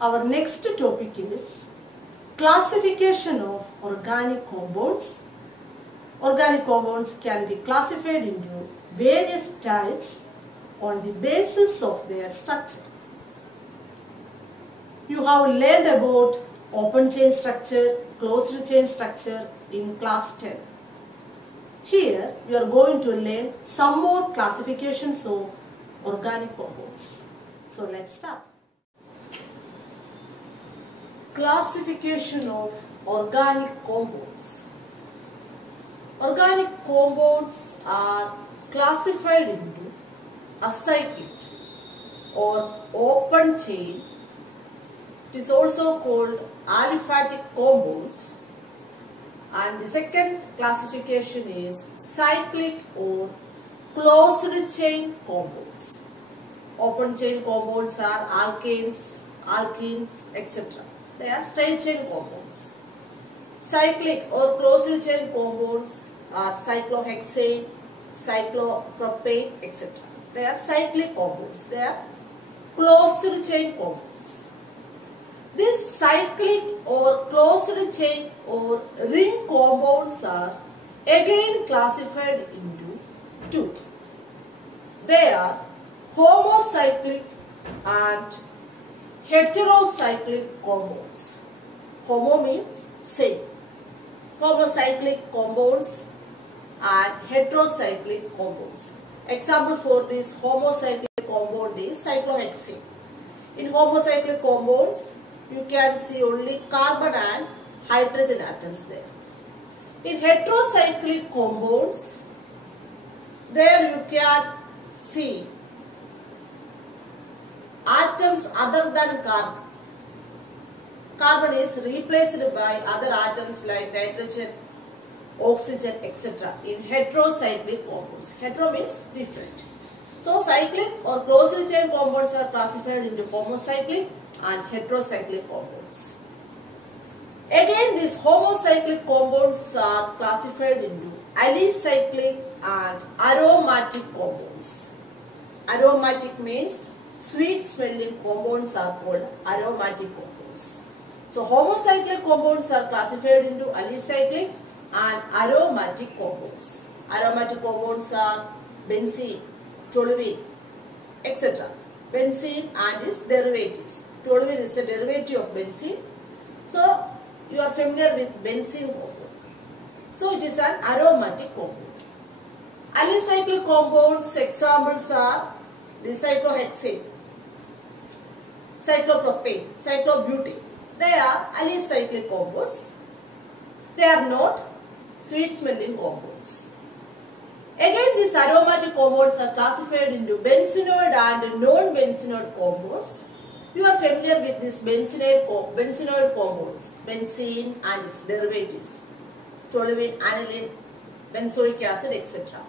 Our next topic is classification of organic compounds. Organic compounds can be classified into various types on the basis of their structure. You have learned about open chain structure, closed chain structure in class 10. Here you are going to learn some more classifications of organic compounds. So let's start. Classification of organic compounds. Organic compounds are classified into acyclic or open chain. It is also called aliphatic compounds. And the second classification is cyclic or closed chain compounds. Open chain compounds are alkanes, alkenes, etc. They are straight chain compounds. Cyclic or closed chain compounds are cyclohexane, cyclopropane, etc. They are cyclic compounds. They are closed chain compounds. These cyclic or closed chain or ring compounds are again classified into two. They are homocyclic and heterocyclic compounds. Homo means same. Homocyclic compounds and heterocyclic compounds. Example for this homocyclic compound is cyclohexane. In homocyclic compounds, you can see only carbon and hydrogen atoms there. In heterocyclic compounds, there you can see atoms other than carbon. Carbon is replaced by other atoms like nitrogen, oxygen, etc. in heterocyclic compounds. Hetero means different. So, cyclic or closed chain compounds are classified into homocyclic and heterocyclic compounds. Again, these homocyclic compounds are classified into alicyclic and aromatic compounds. Aromatic means sweet smelling compounds are called aromatic compounds. So, homocyclic compounds are classified into alicyclic and aromatic compounds. Aromatic compounds are benzene, toluene, etc. Benzene and its derivatives. Toluene is a derivative of benzene. So, you are familiar with benzene compound. So, it is an aromatic compound. Alicyclic compounds examples are the cyclohexane, cyclopropane, cyclobutane. They are alicyclic compounds. They are not sweet smelling compounds. Again, these aromatic compounds are classified into benzenoid and non-benzenoid compounds. You are familiar with these benzenoid compounds, benzene and its derivatives, toluene, aniline, benzoic acid, etc.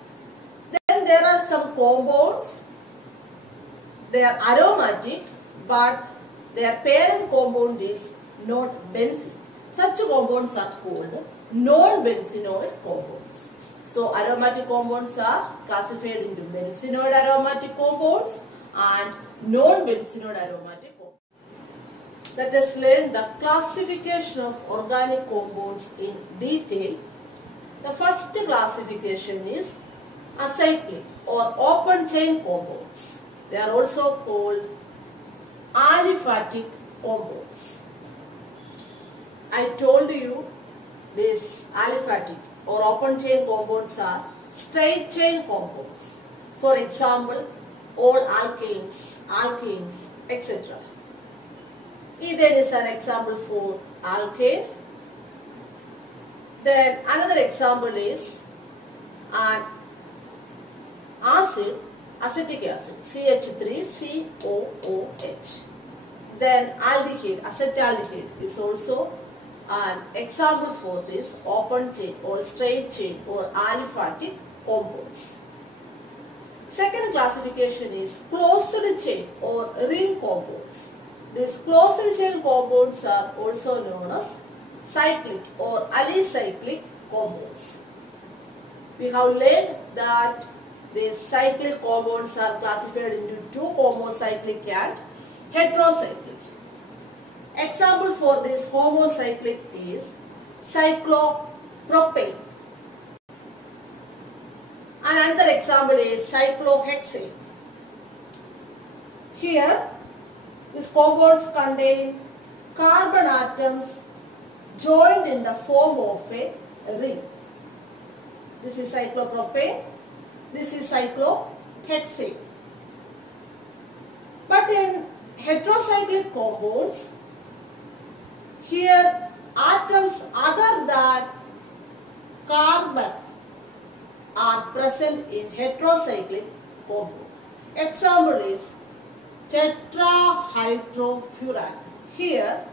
Then there are some compounds. They are aromatic, but their parent compound is not benzene. Such compounds are called non-benzenoid compounds. So, aromatic compounds are classified into benzenoid aromatic compounds and non-benzenoid aromatic compounds. Let us learn the classification of organic compounds in detail. The first classification is acyclic or open chain compounds. They are also called aliphatic compounds. I told you these aliphatic or open chain compounds are straight chain compounds. For example, all alkanes, alkenes, etc. Ethane is an example for alkane. Then another example is an acid, acetic acid, CH3COOH. Then aldehyde, acetaldehyde is also an example for this open chain or straight chain or aliphatic compounds. Second classification is closed chain or ring compounds. These closed chain compounds are also known as cyclic or alicyclic compounds. We have learned that these cyclic compounds are classified into two, homocyclic and heterocyclic. Example for this homocyclic is cyclopropane. And another example is cyclohexane. Here, these compounds contain carbon atoms joined in the form of a ring. This is cyclopropane. This is cyclohexane. But in heterocyclic compounds, here atoms other than carbon are present in heterocyclic compound. Example is tetrahydrofuran. Here,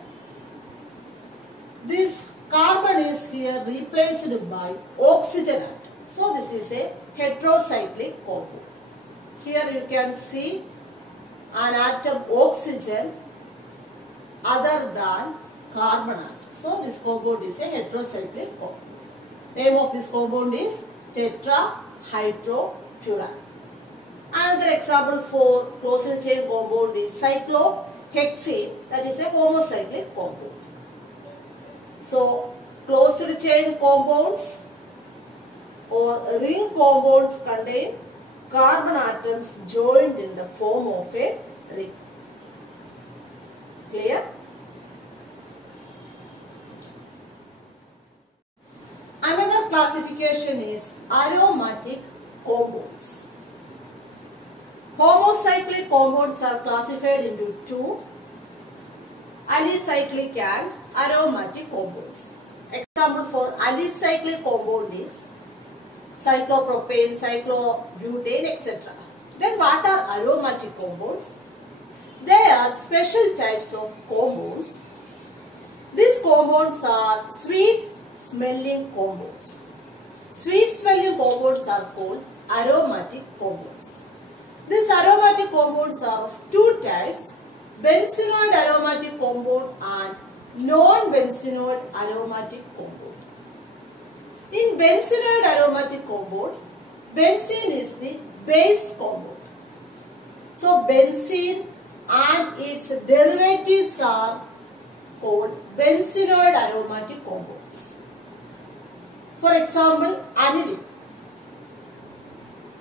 this carbon is here replaced by oxygen atom. So this is a heterocyclic compound. Here you can see an atom oxygen other than carbon atom. So this compound is a heterocyclic compound. Name of this compound is tetrahydrofuran. Another example for closed chain compound is cyclohexane, that is a homocyclic compound. So closed chain compounds or ring compounds contain carbon atoms joined in the form of a ring. Clear? Another classification is aromatic compounds. Homocyclic compounds are classified into two: alicyclic and aromatic compounds. Example for alicyclic compound is cyclopropane, cyclobutane, etc. Then what are aromatic compounds? They are special types of compounds. These compounds are sweet smelling compounds. Sweet smelling compounds are called aromatic compounds. These aromatic compounds are of two types: benzenoid aromatic compound and non-benzenoid aromatic compound. In benzenoid aromatic compound, benzene is the base compound. So benzene and its derivatives are called benzenoid aromatic compounds. For example, aniline.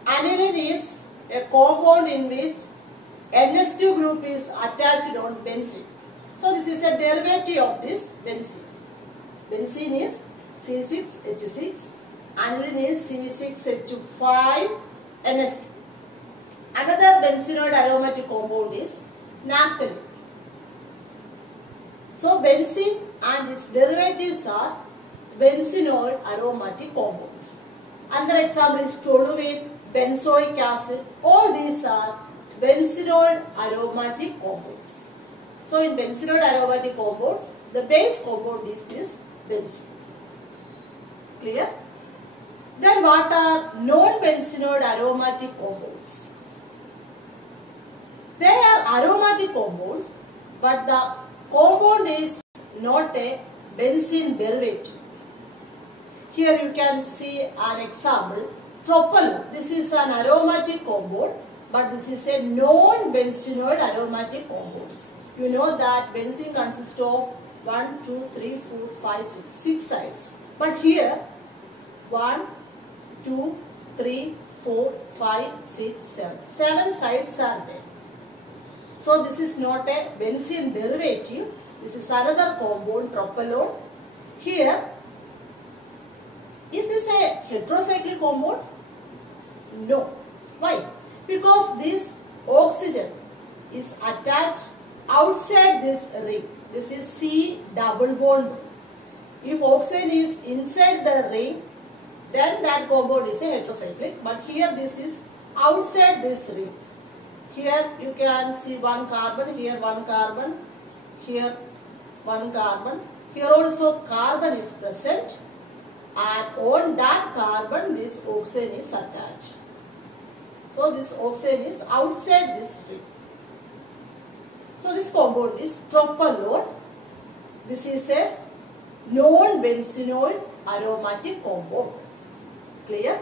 Aniline is a compound in which NH2 group is attached on benzene. So this is a derivative of this benzene. Benzene is C6H6, aniline is C6H5NH2. Another benzenoid aromatic compound is naphthalene. So benzene and its derivatives are benzenoid aromatic compounds. Another example is toluene, benzoic acid. All these are benzenoid aromatic compounds. So in benzenoid aromatic compounds, the base compound is this benzene. Clear? Then what are non-benzenoid aromatic compounds? They are aromatic compounds, but the compound is not a benzene derivative. Here you can see an example, tropalone. This is an aromatic compound, but this is a non-benzenoid aromatic compounds. You know that benzene consists of 1, 2, 3, 4, 5, 6 sides. But here 1, 2, 3, 4, 5, 6, 7. 7 sides are there. So this is not a benzene derivative. This is another compound, tropalone. Here, is this a heterocyclic compound? No. Why? Because this oxygen is attached outside this ring. This is C double bond. If oxygen is inside the ring, then that compound is a heterocyclic. But here this is outside this ring. Here you can see one carbon, here one carbon, here one carbon. Here also carbon is present, and on that carbon this oxygen is attached. So this oxygen is outside this ring. So this compound is tropalone. This is a non-benzenoid aromatic compound. Clear?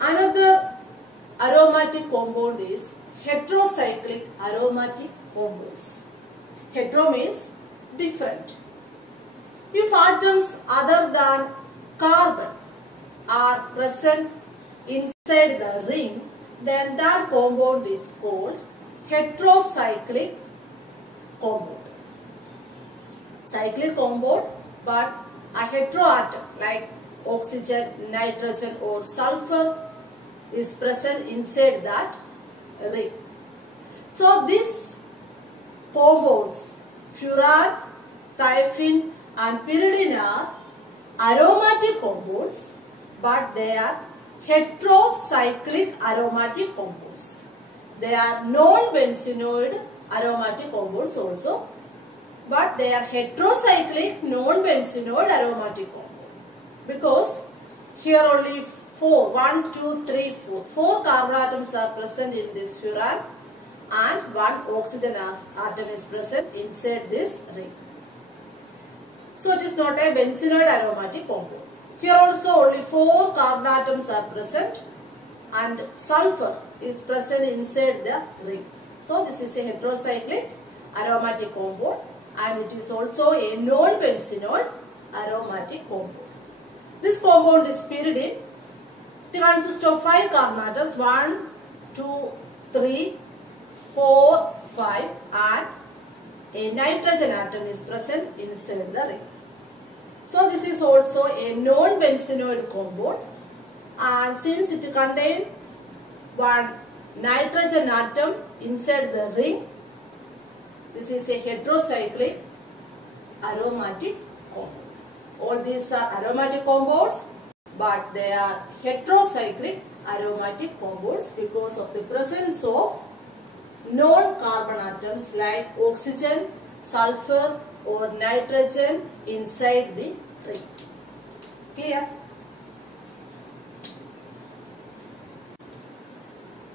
Another aromatic compound is heterocyclic aromatic compounds. Hetero means different. If atoms other than carbon are present inside the ring, then that compound is called heterocyclic compound. Cyclic compound, but a heteroatom like oxygen, nitrogen or sulfur is present inside that ring. So these compounds, furan, thiophene and pyridine are aromatic compounds, but they are heterocyclic aromatic compounds. They are non-benzenoid aromatic compounds also, but they are heterocyclic non-benzenoid aromatic compound. Because here only 4 carbon atoms are present in this furan and 1 oxygen atom is present inside this ring. So it is not a benzenoid aromatic compound. Here also only 4 carbon atoms are present and sulfur is present inside the ring. So this is a heterocyclic aromatic compound and it is also a non-benzenoid aromatic compound. This compound is pyridine. It consists of 5 carbon atoms, 1, 2, 3, 4, 5 and a nitrogen atom is present inside the ring. So this is also a non-benzenoid compound, and since it contains 1 nitrogen atom inside the ring, this is a heterocyclic aromatic compound. All these are aromatic compounds, but they are heterocyclic aromatic compounds because of the presence of non-carbon atoms like oxygen, sulfur or nitrogen inside the ring. Clear?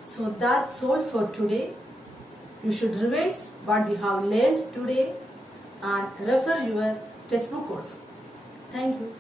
So that's all for today. You should revise what we have learned today and refer your textbook also. Thank you.